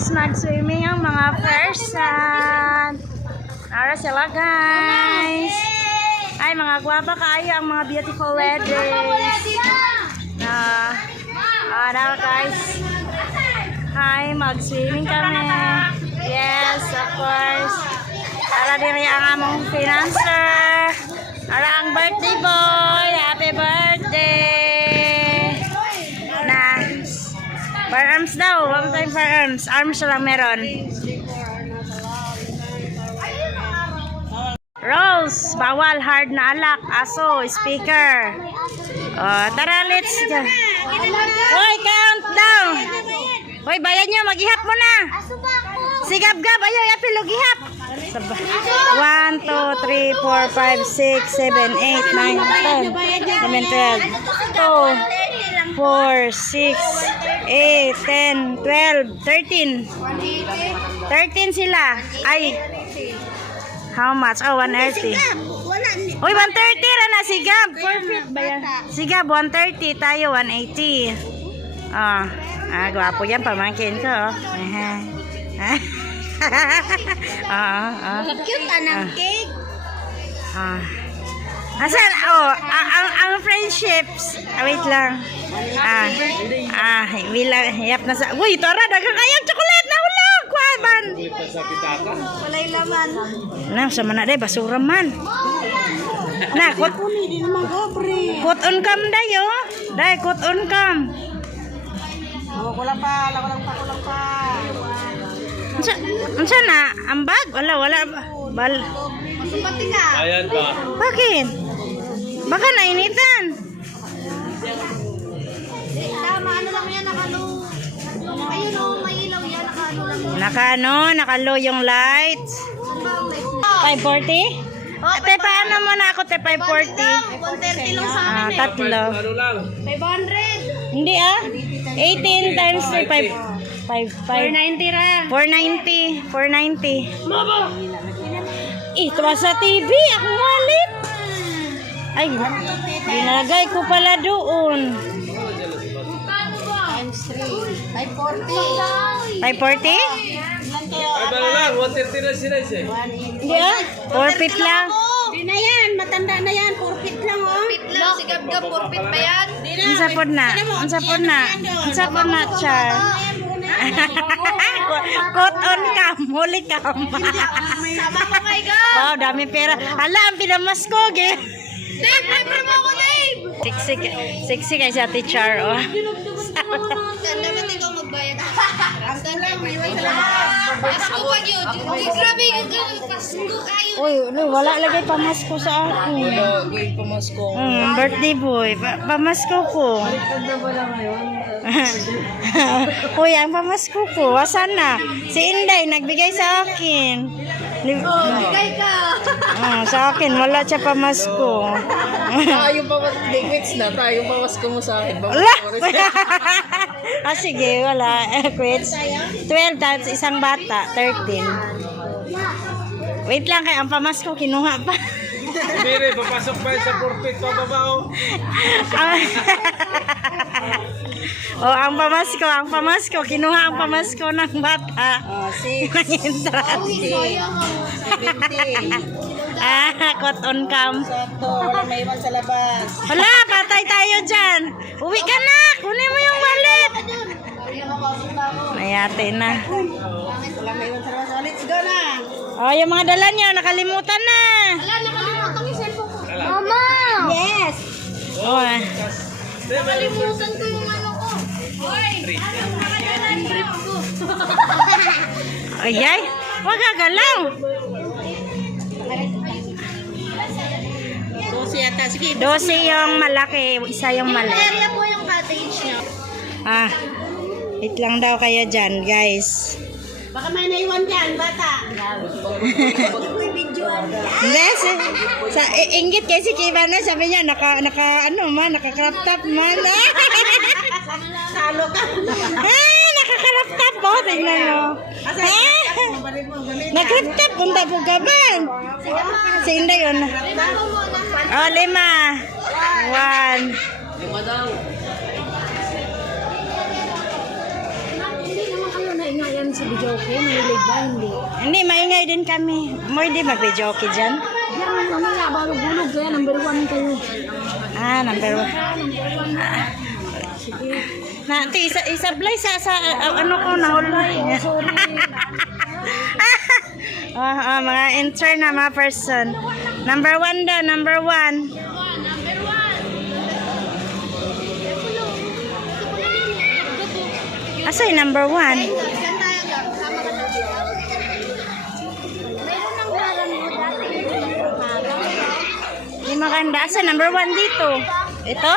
guys, mag-swimming ang mga person. Nara sila guys. Ay, mga gwapa kaayo ang mga beautiful ladies. Nara guys. Hi, mag-swimming kami. Yes, of course. Nara din ang among financer. Nara ang birthday boy. Happy birthday. Nice. Firearms daw. Wag tayong firearms. Arms lang meron. Rose. Bawal. Hard na alak. Aso. Speaker. Tara, let's go. Hoy, count down. Hoy, bayan nyo. Mag-ihap mo na. Sigab-gab. Ayaw, yapilog ihap. 1, 2, 3, 4, 5, 6, 7, 8, 9, 10, 11, 12, 2, 4, 6, 8, 10, 12, 13. 13 sila. Ay. How much? Oh, 130. Uy, 130 na sigab. Perfect ba yan? Sigab, 130. Tayo, 180. Gwapo yan. Pamangkin ko. Cute anang cake. Asan? Ang friendships. Wait lang. Hiyap na sa... Uy, tara, dagang kayang chocolate na hulog. Kuhaban. Walay laman. Na, sa mana day, basura man. Na, kot on cam dayo. Day, kot on cam. Kulang pa. Unsa na? Ambag? Wala. Sumpati ka. Ayan ba? Bakit? Baka nainitan. Tama, ano lang yan, nakalo. Ayun o, may ilaw yan, nakalo lang. Nakalo yung lights. 540? Te, paano mo na ako, te, 540? 130 lang sa akin eh. Tatlo. Ano lang? 500. Hindi 18 times 3, 490 ra. 490. Ito sa TV, ako wallet. Ay, dinagay ko pala doon. Times 3. 540. 540? Ano lang? 130 na sila eh. Hindi 4 lang. Di na yan, matanda na yan. 4 feet lang oh. 4 feet lang, sigab-gab, 4 feet pa yan. Unsa pod na, Char. Kot on cam, huli cam. Sama ko kay God. Wow, dami pera. Hala, ang pinamasko, ge. Dave, libre mo ako, Dave. Sexy kay sa Ate Char, oh. Dapat ikaw magbayad. Ang lang, may iwan sa labas. Pasko pa yun. Grabe yung Pasko kayo. Uy, wala lagay pamasko sa akin. Birthday boy, pamasko ko. Uy, ang pamasko ko, asan na? Si Inday, nagbigay sa akin. Bigay ka. Sa akin, wala siya pamasko. Tayo pa mas quits na. Tayo pa mas mo sa akin. Wala! Sige, wala. Quits. 12 times isang bata, 13. Wait lang, kaya ang pamasko, kinuha pa. Mire, papasok pa sa pulpit, pababao. Ang pamasko, kinuha ang pamasko ng bata. 6, 70. Kot on cam. Sakto. Wala may iwan sa labas. Wala, patay tayo dyan. Uwi ka na, kunin mo yung wallet. Mayate na. Wala may iwan sa labas. Let's go na. Yung mga dala niyo, nakalimutan na. Wala, nakalimutan yung cellphone ko. Mama! Yes. Nakalimutan ko yung ano ko. Hoy! Ano nakadala yung brief ko? Ayay, wag gagalaw. Susi ata. Sige. 12 yung malaki, isa yung maliit. Area po yung cottage niya. Wait lang daw kayo dyan, guys. Baka may naiwan dyan, bata. Hindi, inggit kay si Kibana, sabi niya, naka-crop top man. Salo ka. Naka-crop top po, tingnan mo. Nag-crop top, punta po gaban. Si Inday yun. 5. 1. Hindi naman kayo naingayan sa video okay? Mahilig ba? Hindi. Hindi, maingay din kami. Mo hindi mag-video okay dyan? Yan, mamaya, balog-bulog kaya. Number 1 kayo. Ah, number 1. Na, isablay sa ano ko nahulay. Mga intern na mga person. Number 1 daw, number 1. Asa yung number 1? Di maganda. Asa number 1 dito? Ito?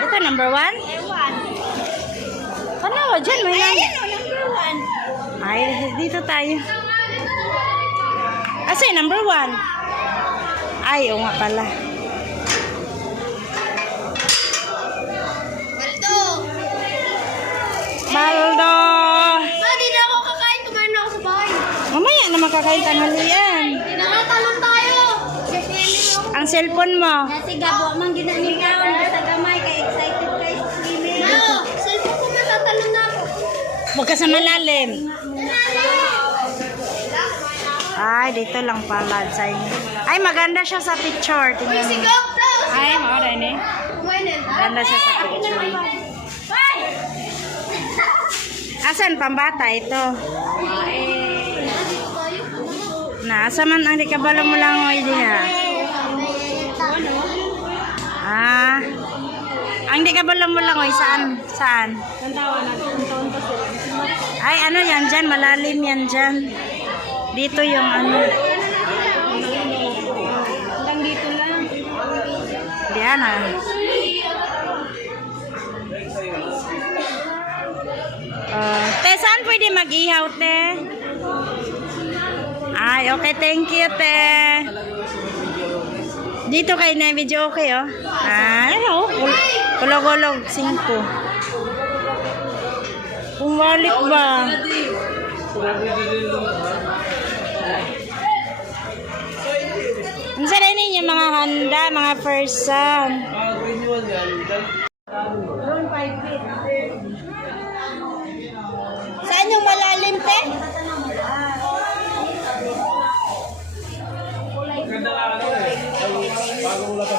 Ito number 1? Ano, dyan may lang. Ay, dito tayo. Asa yung number 1? Ay, oo nga pala. Baldo! Di na ako kakain. Kumain na ako sa bahay. Mamaya na makakain tanghalian. Nakatalon tayo. Ang cellphone mo. Kasi gabo mang ginanigawan sa gamay kay excited kay swimming. No, cellphone ko matatalon na ako. Huwag ka sa malalim. Ay, dito lang pala sa inyo. Ay, maganda siya sa picture. Tingnan mo. Ay, maura ni. Maganda siya sa picture. Asan pambata ito? Nasa man ang di kabalo mo lang mo diha. Ah. Ang di kabalo mo lang saan? Saan? Ay, ano yan dyan? Malalim yan dyan. Dito yung ano. Hanggang dito lang. Diyan ah. Te, saan pwede mag-ihaw, te? Ay, okay. Thank you, te. Dito kayo na video okay, oh. Ay, oh. Kulog-kulog. 5. Pumalik ba? Ang sana ninyo mga handa, mga person. Saan yung malalim, te? Ganda nga ano eh. Bago mo lang sa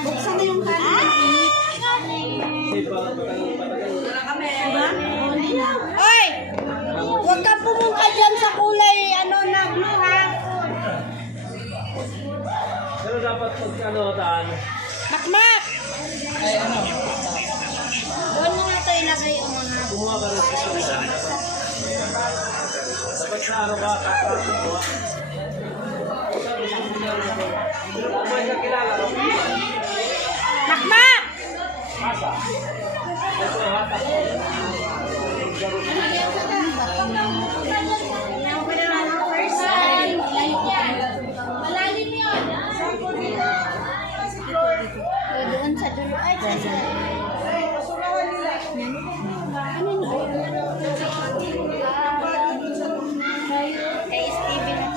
Buksan mo yung kanin. Oy! Huwag kang pumunta dyan sa kulay, ano, na blue, ha? Pero dapat ano taan. Makmak! Doon mo nga ito ilagay yung mga... Kumuha ka rin sa sulit. Dapat sa ano ka, kakakuha. May kakilala ko. Makmak! Masa. Ito, hatak. Malalim yun. Doon sa dulo. Ay, sa kay Steven na.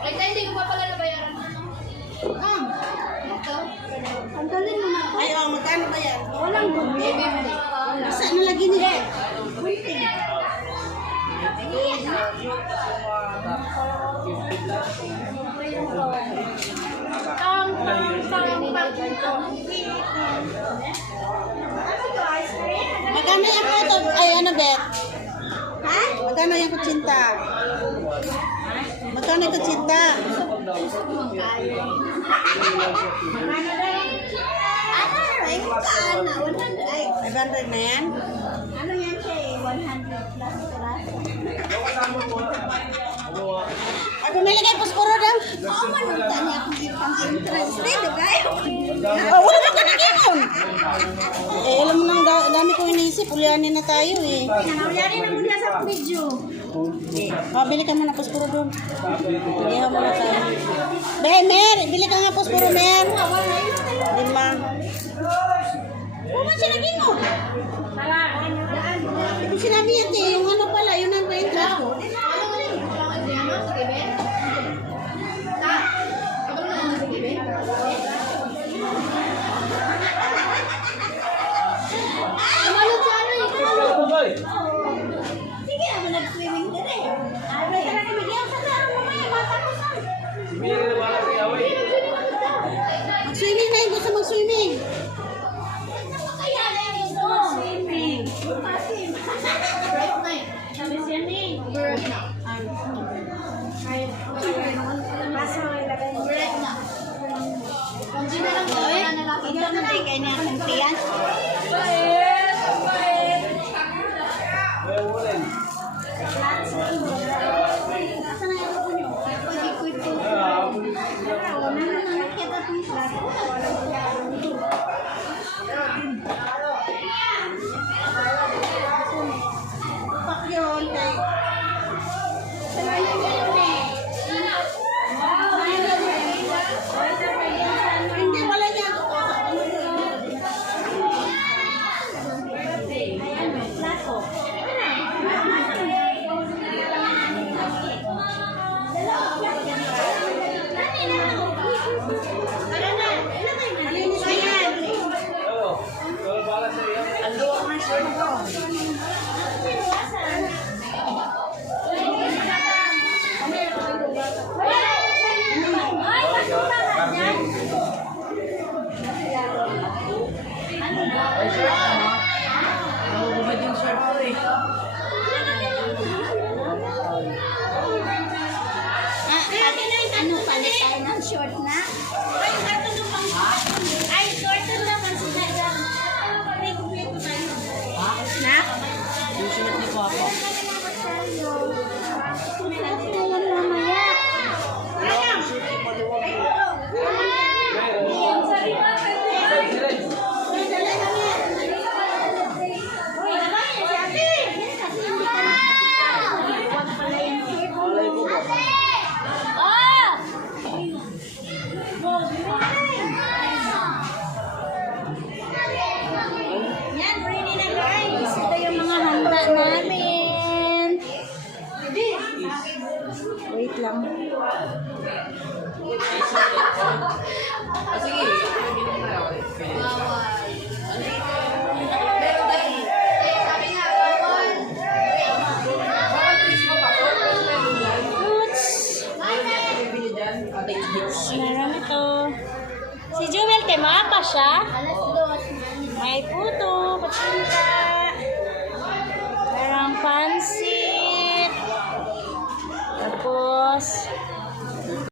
Ay, tayo, hindi ko pa pala nabayaran. Ito. Ang galing mo na. Ay, oh, magkano ba yan? Walang bunti. Saan nalagay nila? Magkano yung ito? Ay, ano, Bet? Ha? Magkano yung kutsinta? Magkano yung kutsinta? Ano, 100. Ay, 500 na yan? ano yan siya eh? 100 plus piraso. Ay, bumili kayo puspuro daw? Oo, manunta niya kung di pang interest. Dito kayo. Oh, wala ka na yun! isip, ulyanin na tayo eh. Ulyanin na muna sa video. Bili ka muna posporo doon. Bilihan mo na tayo. Mer, bili ka nga posporo, Mer. 5. Kung sinagin mo? Sinabi yan eh, yung ano pala, yun ang pa-interest ko. Sige, ako nag-swimming din eh. Ay, talaga bigyan sa laro mamaya, matapos na. Mag-swimming na yun, gusto mag-swimming. Kaya na yung gusto mag-swimming. Break na eh. Sabi siya ni. Break na. Break na. Hindi na lang ko. Ito na lang kay niya ang tiyan. Hindi, wala niya. Malinis na yan. Ano pala tayo ng short na? Ay, short na pang ay, short na naman sa dagat. May kumpleto tayo. Na? Susunod ni Papa. Ayan mamaya. Yan, ready na guys. Ito yung mga handa namin. Wait lang. Sige. Meron ito. Si Jewel, temapa siya. Alas 2. May puto, patsinta. Merong pansit. Tapos,